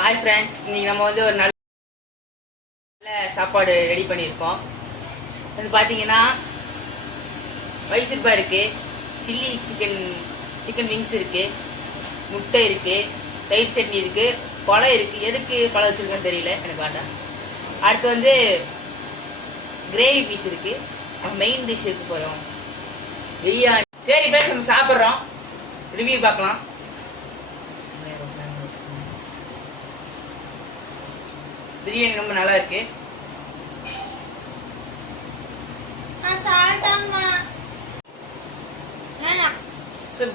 Hi friends, இன்னைக்கு நம்ம வந்து ஒரு நல்ல சாப்பாடு ரெடி பண்ணியிருக்கோம். அது பார்த்தீங்கன்னா மைசூர்பா இருக்கு, சில்லி சிக்கன் விங்ஸ் இருக்கு, முட்டை இருக்கு, தயிர் சட்னி இருக்கு, பழம் இருக்கு. எதுக்கு பழம் வச்சிருக்கேன்னு தெரியல எனக்கு வேண்டாம். அடுத்து வந்து கிரேவி பீஸ் இருக்கு. மெயின் டிஷ் இருக்கு போறோம் பிரியாணி. சரி பேச நம்ம சாப்பிட்றோம், ரிவ்யூ பார்க்கலாம். பிரியாணி ரொம்ப நல்லா இருக்கு.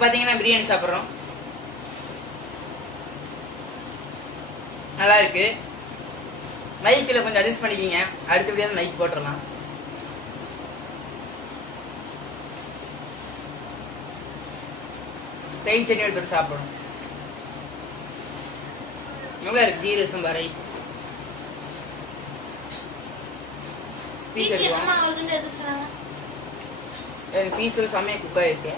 பாத்தீங்கன்னா பிரியாணி சாப்பிட்றோம், நல்லா இருக்கு. மைக்கில் கொஞ்சம் அட்ஜஸ்ட் பண்ணிக்கிங்க, அடுத்தபடியாக மைக் போட்டுடலாம். தயிர் சட்னி எடுத்துட்டு சாப்பிடணும், நல்லா இருக்கு. ஜீரக சம்பா ரைஸ் பீஸ் செம்மையா குக் ஆயிருக்கு.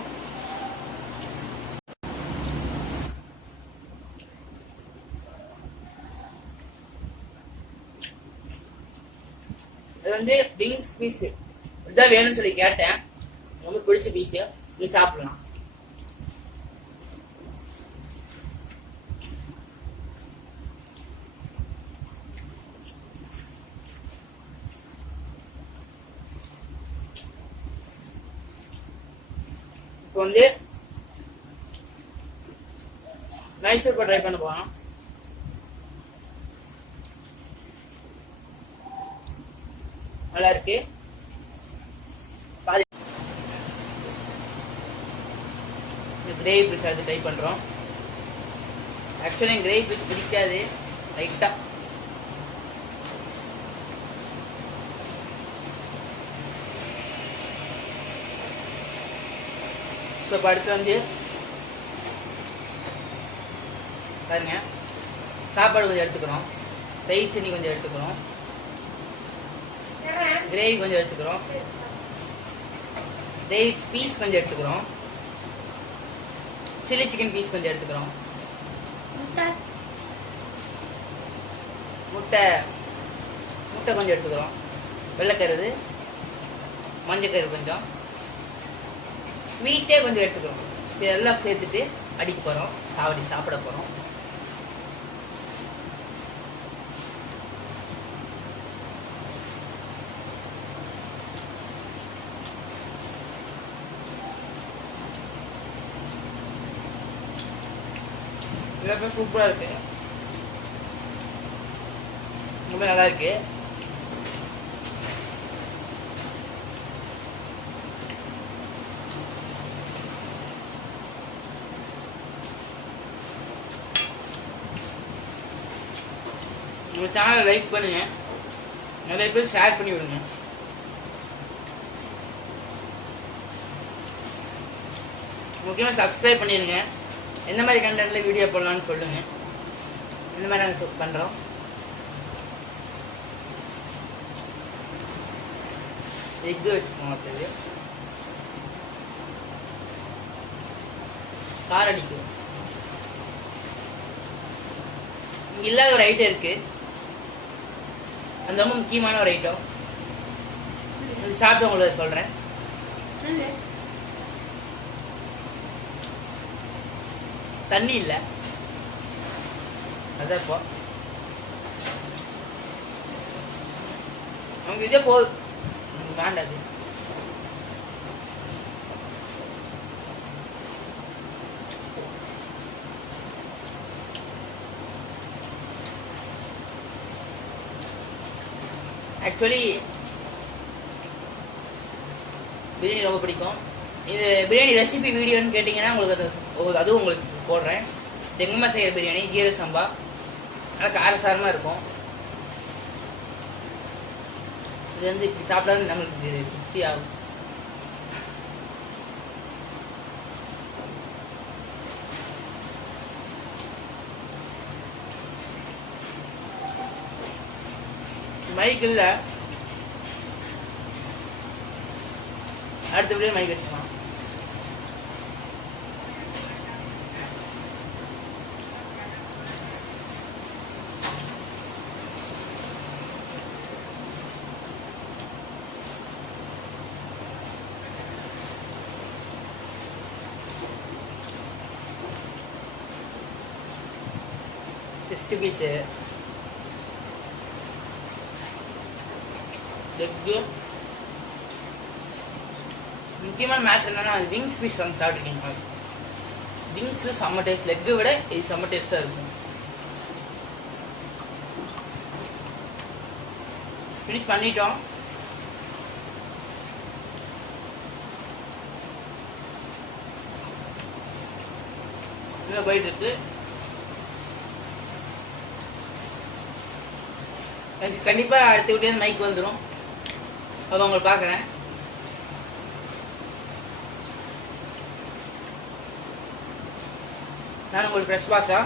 இது வந்து பீன்ஸ் பீஸ் இதுதான் வேணும்னு சொல்லி கேட்டேன், ரொம்ப பிடிச்ச பீஸ். நீ சாப்பிடலாம். இப்போ வந்து மைசூர் ட்ரை பண்ண போறோம். நல்லா இருக்கு. கிரேவி பீஸ் எடுத்து ட்ரை பண்றோம். ஆக்சுவலி கிரேவி பீஸ் பிடிக்காது, லைட்டா இப்போ அடுத்து வந்து பாருங்க, சாப்பாடு கொஞ்சம் எடுத்துக்கிறோம், தயிர் சட்னி கொஞ்சம் எடுத்துக்கிறோம், கிரேவி கொஞ்சம் எடுத்துக்கிறோம், கிரேவி பீஸ் கொஞ்சம் எடுத்துக்கிறோம், சில்லி சிக்கன் பீஸ் கொஞ்சம் எடுத்துக்கிறோம், முட்டை கொஞ்சம் எடுத்துக்கிறோம், வெள்ளைக்கருது, மஞ்சக்கரு கொஞ்சம், ஸ்வீட்டே கொஞ்சம் எடுத்துக்கிறோம். இதெல்லாம் சேர்த்துட்டு அடிக்க போறோம், சாப்பிட போறோம். இதெல்லாம் சூப்பரா இருக்கு, ரொம்ப நல்லா இருக்கு. உங்க சேனலை லைக் பண்ணுங்க, நிறைய பேர் ஷேர் பண்ணி விடுங்க. முக்கியமாக சப்ஸ்கிரைப் பண்ணிடுங்க. எந்த மாதிரி கண்டென்ட்ல வீடியோ போடலான்னு சொல்லுங்க, இந்த மாதிரி நாங்கள் பண்ணுறோம். எக்கு வச்சுக்கோங்க, அடுத்தது கார் அடிக்கும். இங்கே இல்லாத ஒரு ஐட்டம் இருக்கு, அது ரொம்ப முக்கியமான ஒரு ஐட்டம். சாப்பிட்டு உங்களுக்கு சொல்றேன். தண்ணி இல்ல, அதான் இப்போ அவங்க இதே போதும், வேண்டாது. ஆக்சுவலி பிரியாணி ரொம்ப பிடிக்கும். இது பிரியாணி ரெசிபி வீடியோன்னு கேட்டிங்கன்னா உங்களுக்கு அதுவும் உங்களுக்கு போடுறேன். எங்கம்மா செய்கிற பிரியாணி ஜீரக சம்பா, நல்லா காரசாரமாக இருக்கும். இது வந்து இப்படி சாப்பிடாது நம்மளுக்கு திருப்தி ஆகும். மைக் இல்லை, அடுத்தபடியே மைக் வச்சுக்கலாம். Test piece, leg. முக்கியமான மேட்ரு என்னன்னா அது விங்ஸ் பீஸ் வாங்கி சாப்பிட்டுருக்கீங்க. விங்ஸு செம்ம டேஸ்ட், லெக்கை விட இது செம்ம டேஸ்ட்டாக இருக்கும். ஃபினிஷ் பண்ணிட்டோம். இன்னும் போயிட்டு இருக்கு. கண்டிப்பாக அடுத்த வீட்டே மைக் வந்துடும். அப்போ உங்களை பார்க்குறேன். நான் உங்களுக்கு ஃப்ரெஷ் பாஸா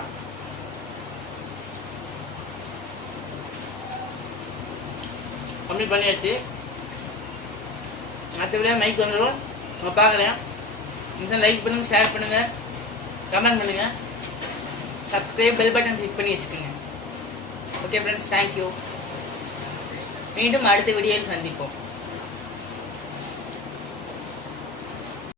கம்ப்ளீட் பண்ணியாச்சு. அடுத்த வீடியோ மைக் வந்துடும். உங்களை பார்க்குறேன். இந்த லைக் பண்ணுங்கள், ஷேர் பண்ணுங்கள், கமெண்ட் பண்ணுங்கள், சப்ஸ்கிரைப் பெல் பட்டன் கிளிக் பண்ணி வச்சுக்கோங்க. Okay friends, thank you. மீண்டும் அடுத்த வீடியோவில் சந்திப்போம்.